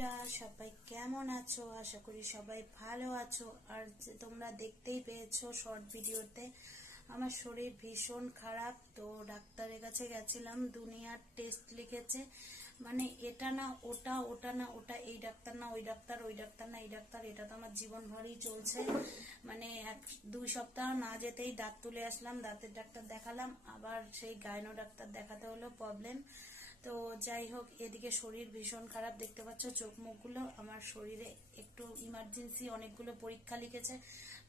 বন্ধুরা সবাই কেমন আছো? আশা করি সবাই ভালো আছো। আর তোমরা দেখতেই পেয়েছো শর্ট ভিডিওতে আমার শরীর ভীষণ খারাপ। তো ডাক্তারের কাছে গেছিলাম, দুনিয়ার টেস্ট লিখেছে, মানে এটা না ওটা, ওটা না ওটা, এই ডাক্তার না ওই ডাক্তার, ওই ডাক্তার না এই ডাক্তার। এটা তো আমার জীবন ভরই চলছে। মানে 1-2 সপ্তাহ না যেতেই দাঁত তুলে আসলাম, দাঁতের ডাক্তার দেখালাম, আবার সেই গাইনো ডাক্তার দেখাতে হলো, প্রবলেম। তো যাই হোক, এদিকে শরীর ভীষণ খারাপ, দেখতে পাচ্ছ চোখ মুখগুলো। আমার শরীরে একটু ইমার্জেন্সি অনেকগুলো পরীক্ষা লিখেছে,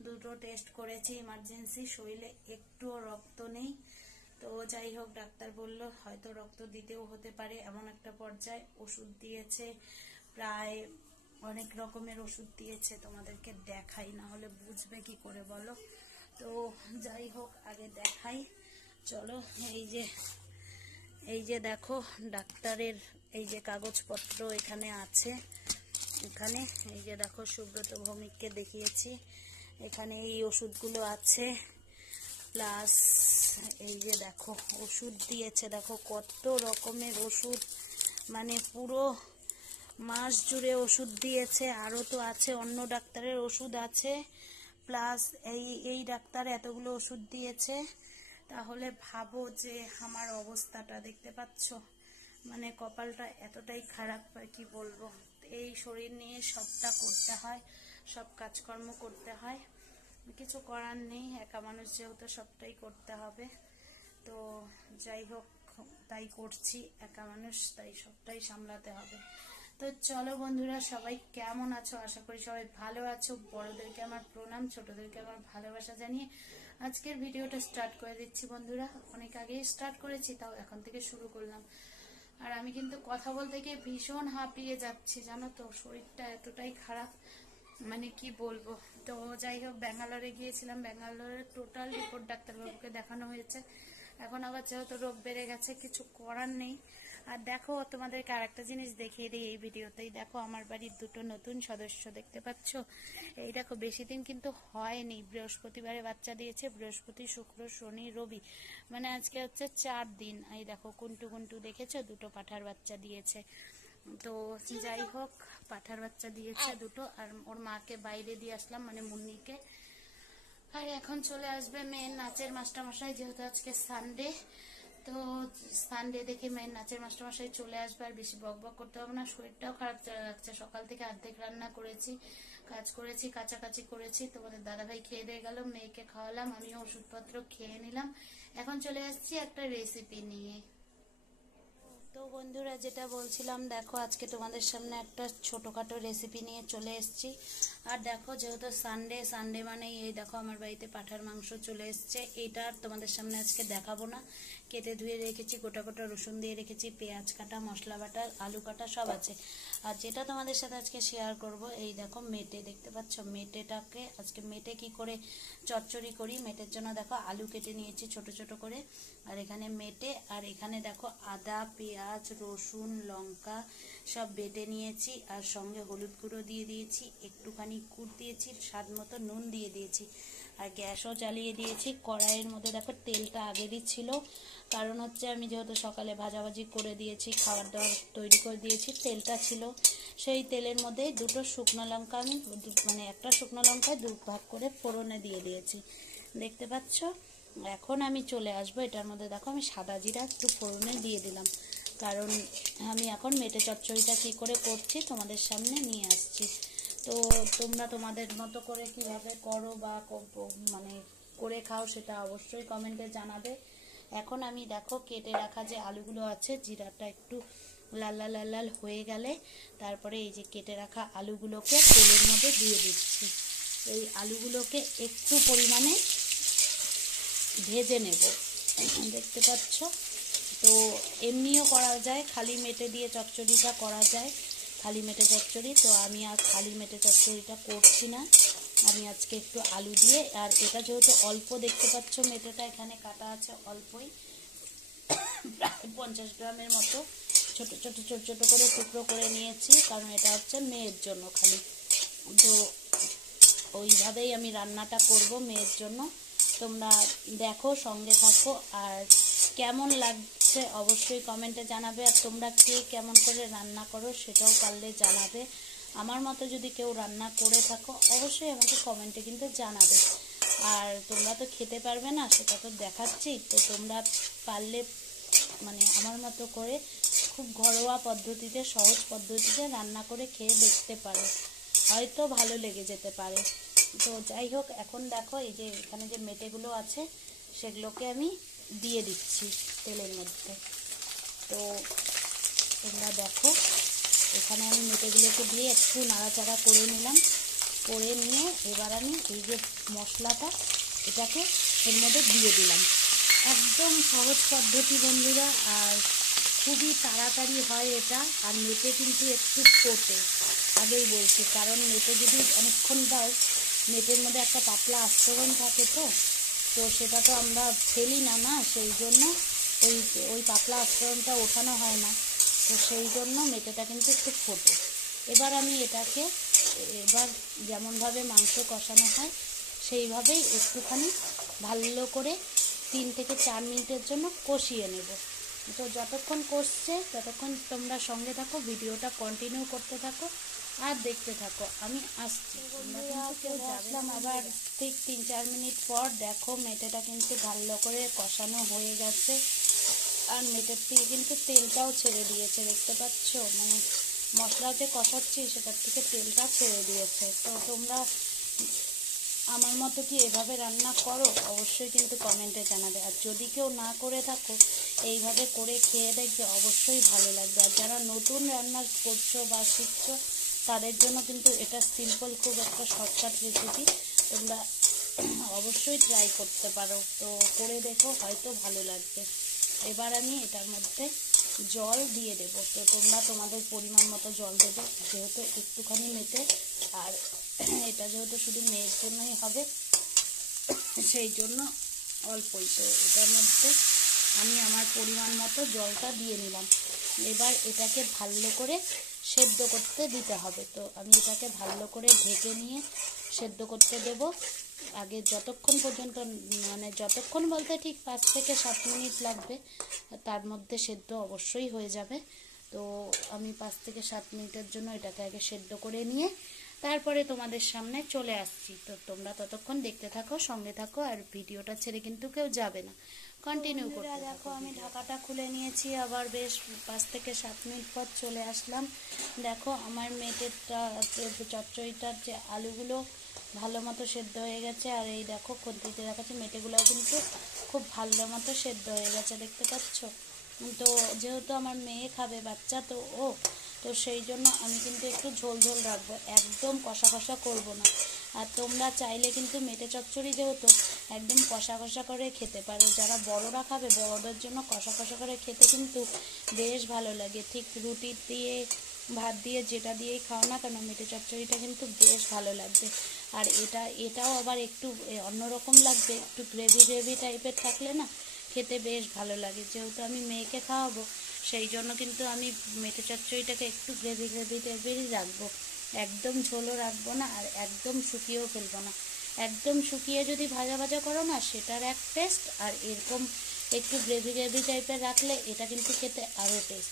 2টো টেস্ট করেছি ইমার্জেন্সি, শরীরে একটুও রক্ত নেই। তো যাই হোক, ডাক্তার বলল হয়তো রক্ত দিতেও হতে পারে, এমন একটা পর্যায়ে। ওষুধ দিয়েছে, প্রায় অনেক রকমের ওষুধ দিয়েছে, তোমাদেরকে দেখাই, না হলে বুঝবে কি করে বলো। তো যাই হোক, আগে দেখাই চলো। এই যে দেখো ডাক্তারের এই যে কাগজপত্র এখানে আছে, এখানে এই যে দেখো সুব্রত ভৌমিককে দেখিয়েছি, এখানে এই ওষুধগুলো আছে, প্লাস এই যে দেখো ওষুধ দিয়েছে, দেখো কত রকমের ওষুধ, মানে পুরো মাস জুড়ে ওষুধ দিয়েছে। আরো তো আছে, অন্য ডাক্তারের ওষুধ আছে, প্লাস এই ডাক্তার এতগুলো ওষুধ দিয়েছে। তাহলে ভাবো যে আমার অবস্থাটা, দেখতে পাচ্ছ, মানে কপালটা এতটাই খারাপ, কি বলবো। এই শরীর নিয়ে সবটা করতে হয়, সব কাজকর্ম করতে হয়, কিছু করার নেই, একা মানুষ যেহেতু সবটাই করতে হবে। তো যাই হোক, তাই করছি, একা মানুষ, তাই সবটাই সামলাতে হবে। তো চলো বন্ধুরা, সবাই কেমন আছো? আশা করি সবাই ভালো আছো। বড়দেরকে আমার প্রণাম, ছোটদেরকে আমার ভালোবাসা জানিয়ে আজকের ভিডিওটা স্টার্ট করে দিচ্ছি বন্ধুরা। অনেক আগেই স্টার্ট করেছি, তাও এখন থেকে শুরু করলাম। আর আমি কিন্তু কথা বলতে গিয়ে ভীষণ হাঁপিয়ে যাচ্ছি, জানো তো, শরীরটা এতটাই খারাপ, মানে কি বলবো। তো যাই হোক, ব্যাঙ্গালোরে গিয়েছিলাম, ব্যাঙ্গালোরের টোটাল রিপোর্ট ডাক্তারবাবুকে দেখানো হয়েছে। এখন আবার যেহেতু রোগ বেড়ে গেছে, কিছু করার নেই। আর দেখো, তোমাদেরকে আরেকটা জিনিস দেখিয়ে দিই এই ভিডিওতেই। দেখো আমার বাড়ির 2টো নতুন সদস্য, দেখতে পাচ্ছ। এই দেখো, বেশি দিন কিন্তু হয়নি, বৃহস্পতিবারে বাচ্চা দিয়েছে, বৃহস্পতি শুক্র শনি রবি, মানে আজকে হচ্ছে 4 দিন। এই দেখো কুন্টু কুন্টু, দেখেছো, 2টো পাঠার বাচ্চা দিয়েছে। তো যাই হোক, পাঠার বাচ্চা দিয়েছে 2টো, আর ওর মাকে বাইরে দিয়ে আসলাম, মানে মুন্নিকে। আর এখন চলে আসবে মেয়ের নাচের মাস্টারমশাই, যেহেতু আজকে সানডে। তো সানডে দেখে মেয়ের নাচের মাস্টারমশাই চলে আসবে, আর বেশি বক বক করতে হবে না। শরীরটাও খারাপ চলে যাচ্ছে, সকাল থেকে অর্ধেক রান্না করেছি, কাজ করেছি, কাচাকাচি করেছি। তোমাদের দাদাভাই খেয়ে দিয়ে গেল, মেয়েকে খাওয়ালাম, আমিও ওষুধপত্র খেয়ে নিলাম। এখন চলে আসছি একটা রেসিপি নিয়ে। তো বন্ধুরা, যেটা বলছিলাম, দেখো আজকে তোমাদের সামনে একটা ছোটখাটো রেসিপি নিয়ে চলে এসেছি। আর দেখো, যেহেতু সানডে মানে এই দেখো আমার বাড়িতে পাঠার মাংস চলে এসছে। এটা আর তোমাদের সামনে আজকে দেখাবো না, কেটে ধুয়ে রেখেছি, গোটা গোটা রসুন দিয়ে রেখেছি, পেঁয়াজ কাটা, মশলা বাটা, আলু কাটা সব আছে। আর যেটা তোমাদের সাথে আজকে শেয়ার করব, এই দেখো মেটে, দেখতে পাচ্ছ, মেটেটাকে আজকে মেটে কি করে চচ্চড়ি করি। মেটের জন্য দেখো আলু কেটে নিয়েছি ছোট ছোট করে, আর এখানে মেটে, আর এখানে দেখো আদা, পেঁয়াজ, রসুন, লঙ্কা সব বেটে নিয়েছি, আর সঙ্গে হলুদ গুঁড়ো দিয়ে দিয়েছি, একটুখানি গুড় দিয়েছি, স্বাদ মতো নুন দিয়ে দিয়েছি, আর গ্যাসও জ্বালিয়ে দিয়েছি। কড়াইয়ের মধ্যে দেখো তেলটা আগেরই ছিল, কারণ হচ্ছে আমি যেহেতু সকালে ভাজাভাজি করে দিয়েছি, খাবার দাবার তৈরি করে দিয়েছি, তেলটা ছিল। সেই তেলের মধ্যে 2টো শুকনো লঙ্কা, আমি মানে একটা শুকনো লঙ্কায় 2 ভাগ করে ফোড়নে দিয়ে দিয়েছি, দেখতে পাচ্ছ। এখন আমি চলে আসবো এটার মধ্যে, দেখো আমি সাদা জিরা একটু ফোড়নে দিয়ে দিলাম, কারণ আমি এখন মেটে চচ্চড়িটা কি করে করছি তোমাদের সামনে নিয়ে আসছি। তো তোমরা তোমাদের মতো করে কিভাবে করো বা মানে করে খাও, সেটা অবশ্যই কমেন্টে জানাবে। এখন আমি দেখো কেটে রাখা যে আলুগুলো আছে, জিরাটা একটু লাল লাল লাল লাল হয়ে গেলে তারপরে এই যে কেটে রাখা আলুগুলোকে তেলের মধ্যে দিয়ে দিচ্ছি। এই আলুগুলোকে একটু পরিমাণে ভেজে নেব, দেখতে পাচ্ছ। তো এমনিও করা যায়, খালি মেটে দিয়ে চচ্চড়িটা করা যায়, খালি মেটে চচ্চড়ি। তো আমি আর খালি মেটে চচ্চড়িটা করছি না, আমি আজকে একটু আলু দিয়ে, আর এটা যেহেতু অল্প, দেখতে পাচ্ছ মেটেটা এখানে কাটা আছে অল্পই, প্রায় 50 গ্রামের মতো ছোট ছোট ছোট ছোট করে টুকরো করে নিয়েছি, কারণ এটা হচ্ছে মেয়ের জন্য খালি। তো ওইভাবেই আমি রান্নাটা করব মেয়ের জন্য। তোমরা দেখো, সঙ্গে থাকো, আর কেমন হচ্ছে অবশ্যই কমেন্টে জানাবে। আর তোমরা কে কেমন করে রান্না করো সেটাও পারলে জানাবে। আমার মতো যদি কেউ রান্না করে থাকো অবশ্যই আমাকে কমেন্টে কিন্তু জানাবে। আর তোমরা তো খেতে পারবে না, সেটা তো দেখাচ্ছি। তো তোমরা পারলে মানে আমার মতো করে খুব ঘরোয়া পদ্ধতিতে, সহজ পদ্ধতিতে রান্না করে খেয়ে দেখতে পারো, হয়তো ভালো লেগে যেতে পারে। তো যাই হোক, এখন দেখো এই যে এখানে যে মেটেগুলো আছে সেগুলোকে আমি দিয়ে দিচ্ছি তেলের মধ্যে। তো তোমরা দেখো এখানে আমি মেটেগুলোকে দিয়ে একটু নাড়াচাড়া করে নিলাম। করে নিয়ে এবার আমি এই যে মশলাটা এটাকে এর মধ্যে দিয়ে দিলাম। একদম সহজ পদ্ধতি বন্ধুরা, আর খুবই তাড়াতাড়ি হয় এটা। আর মেটে কিন্তু একটু ফোটে, আগেই বলছি, কারণ মেটে যদি অনেকক্ষণ দাও মেটের মধ্যে একটা পাতলা আস্তরণ থাকে, তো সেটা তো আমরা ফেলি না, সেই জন্য ওই পাতলা আস্তরণটা ওঠানো হয় না। তো সেই জন্য মেটেটা কিন্তু একটু ফোটে। এবার আমি এটাকে এবার যেমনভাবে মাংস কষানো হয় সেইভাবেই একটুখানি ভালো করে 3 থেকে 4 মিনিটের জন্য কষিয়ে নেব। তো যতক্ষণ কষছে ততক্ষণ তোমরা সঙ্গে থাকো, ভিডিওটা কন্টিনিউ করতে থাকো আর দেখতে থাকো। আমি আসছি, কেউ আসলাম আবার ঠিক 3-4 মিনিট পর। দেখো মেটেটা কিন্তু ভালো করে কষানো হয়ে গেছে, আর মেটের থেকে কিন্তু তেলটাও ছেড়ে দিয়েছে, দেখতে পাচ্ছ? মানে মশলাতে কষাচ্ছি সেটার থেকে তেলটা ছেড়ে দিয়েছে। তো তোমরা আমার মতো কি এভাবে রান্না করো অবশ্যই কিন্তু কমেন্টে জানাবে। আর যদি কেউ না করে থাকো এইভাবে করে খেয়ে দেখবে, অবশ্যই ভালো লাগবে। আর যারা নতুন রান্না করছো বা শিখছো তাদের জন্য কিন্তু এটা সিম্পল, খুব একটা শর্টকাট রেসিপি, তোমরা অবশ্যই ট্রাই করতে পারো। তো করে দেখো, হয়তো ভালো লাগবে। এবার আমি এটার মধ্যে জল দিয়ে দেব। তো তোমরা তোমাদের পরিমাণ মতো জল দেবে, যেহেতু একটুখানি মেটে আর এটা যেহেতু শুধু মেয়ের জন্যই হবে সেই জন্য অল্পই। তো এটার মধ্যে আমি আমার পরিমাণ মতো জলটা দিয়ে নিলাম। এবার এটাকে ভালো করে সেদ্ধ করতে দিতে হবে। তো আমি এটাকে ভালো করে ঢেকে নিয়ে সেদ্ধ করতে দেব। আগে যতক্ষণ পর্যন্ত, মানে যতক্ষণ বলতে ঠিক 5 থেকে 7 মিনিট লাগবে, তার মধ্যে সেদ্ধ অবশ্যই হয়ে যাবে। তো আমি 5 থেকে 7 মিনিটের জন্য এটাকে আগে সেদ্ধ করে নিয়ে তারপরে তোমাদের সামনে চলে আসছি। তো তোমরা ততক্ষণ দেখতে থাকো, সঙ্গে থাকো, আর ভিডিওটা ছেড়ে কিন্তু কেউ যাবে না, কন্টিনিউ করতে দেখো। আমি ঢাকাটা খুলে নিয়েছি, আবার বেশ 5 থেকে 7 মিনিট পর চলে আসলাম। দেখো আমার মেটেরটা চচ্চড়িটার যে আলুগুলো ভালো মতো সেদ্ধ হয়ে গেছে, আর এই দেখো খুন্তিতে দেখাচ্ছি মেটেগুলোও কিন্তু খুব ভালো মতো সেদ্ধ হয়ে গেছে, দেখতে পাচ্ছ? তো যেহেতু আমার মেয়ে খাবে, বাচ্চা তো সেই জন্য আমি কিন্তু একটু ঝোল ঝোল রাখবো, একদম কষা কষা করবো না। আর তোমরা চাইলে কিন্তু মেটে চচ্চড়ি যেহেতু একদম কষা কষা করে খেতে পারো। যারা বড়রা খাবে, বড়দের জন্য কষা কষা করে খেতে কিন্তু বেশ ভালো লাগে। ঠিক রুটি দিয়ে, ভাত দিয়ে, যেটা দিয়েই খাও না কেন, মেটে চচ্চড়িটা কিন্তু বেশ ভালো লাগবে। আর এটাও আবার একটু অন্যরকম লাগবে, একটু গ্রেভি গ্রেভি টাইপের থাকলে না খেতে বেশ ভালো লাগে। যেহেতু আমি মেয়েকে খাওয়াবো সেই জন্য কিন্তু আমি মেটে চচ্চড়িটাকে একটু গ্রেভি গ্রেভি টাইপেরই রাখবো, একদম ঝোলও রাখবো না আর একদম শুকিয়েও ফেলবো না। একদম শুকিয়ে যদি ভাজা ভাজা করো না সেটার এক টেস্ট, আর এরকম একটু গ্রেভি গ্রেভি টাইপের রাখলে এটা কিন্তু খেতে আরও টেস্ট।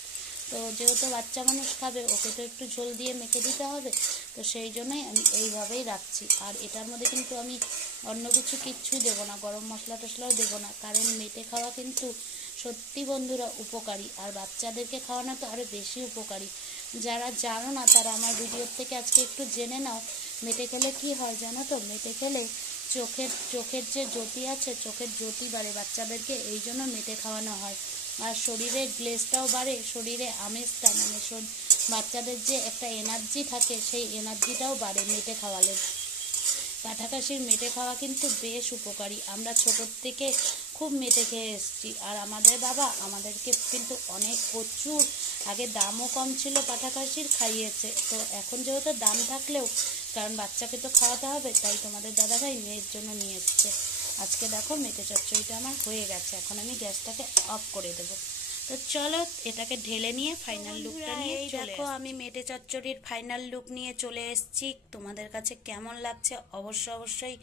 তো যেহেতু বাচ্চা মানুষ খাবে, ওকে তো একটু ঝোল দিয়ে মেখে দিতে হবে, তো সেই জন্যই আমি এইভাবেই রাখছি। আর এটার মধ্যে কিন্তু আমি অন্য কিচ্ছুই দেবো না, গরম মশলা টশলাও দেবো না, কারণ মেটে খাওয়া কিন্তু সত্যি বন্ধুরা উপকারী, আর বাচ্চাদেরকে খাওয়ানো তো আরও বেশি উপকারী। যারা জানো না তারা আমার ভিডিওর থেকে আজকে একটু জেনে নাও। মেটে খেলে কি হয় জানো তো? মেটে খেলে চোখের যে জ্যোতি আছে, চোখের জ্যোতি বাড়ে বাচ্চাদেরকে, এই জন্য মেটে খাওয়ানো হয়। আর শরীরের গ্লেজটাও বাড়ে, শরীরে আমেজটা, মানে বাচ্চাদের যে একটা এনার্জি থাকে সেই এনার্জিটাও বাড়ে মেটে খাওয়ালে। কাঠাকাশির মেটে খাওয়া কিন্তু বেশ উপকারী। আমরা ছোটোর থেকে খুব মেটে খেয়ে এসেছি, আর আমাদের বাবা আমাদেরকে কিন্তু অনেক প্রচুর, আগে দামও কম ছিল পাঠাকাশির, খাইয়েছে। তো এখন যেহেতু দাম থাকলেও, কারণ বাচ্চাকে তো খাওয়াতে হবে, তাই তোমাদের দাদাভাই মেয়ের জন্য নিয়ে এসছে। আজকে দেখো মেটে চচ্চড়িটা আমার হয়ে গেছে, এখন আমি গ্যাসটাকে অফ করে দেবো। তো চলো এটাকে ঢেলে নিয়ে ফাইনাল লুকটা নিয়ে দেখো আমি মেটে চচ্চড়ির ফাইনাল লুক নিয়ে চলে এসেছি। তোমাদের কাছে কেমন লাগছে অবশ্যই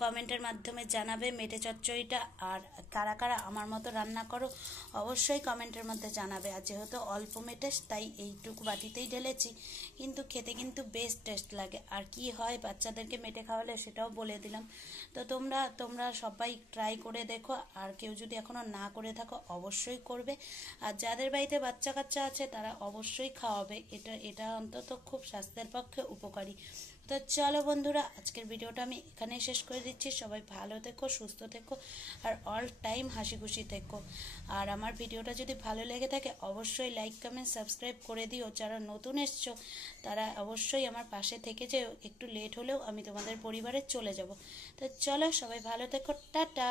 কমেন্টের মাধ্যমে জানাবে মেটে চচ্চড়িটা। আর কারা কারা আমার মতো রান্না করো অবশ্যই কমেন্টের মধ্যে জানাবে। আর যেহেতু অল্প মেটে তাই এইটুকু বাটিতেই ঢেলেছি, কিন্তু খেতে কিন্তু বেশ টেস্ট লাগে। আর কি হয় বাচ্চাদেরকে মেটে খাওয়ালে সেটাও বলে দিলাম। তো তোমরা সবাই ট্রাই করে দেখো, আর কেউ যদি এখনো না করে থাকো অবশ্যই করবে। আর যাদের বাড়িতে বাচ্চা কাচ্চা আছে তারা অবশ্যই খাওয়াবে, এটা অন্তত খুব স্বাস্থ্যের পক্ষে উপকারী। তো চলো বন্ধুরা, আজকের ভিডিওটা আমি এখানেই শেষ করে দিচ্ছি। সবাই ভালো থেকো, সুস্থ থেকো, আর অল টাইম হাসি খুশি থেকো। আর আমার ভিডিওটা যদি ভালো লেগে থাকে অবশ্যই লাইক কমেন্ট সাবস্ক্রাইব করে দিও। যারা নতুন এসছো তারা অবশ্যই আমার পাশে থেকে যে একটু লেট হলেও আমি তোমাদের পরিবারে চলে যাব। তো চলো সবাই ভালো থেকো, টাটা।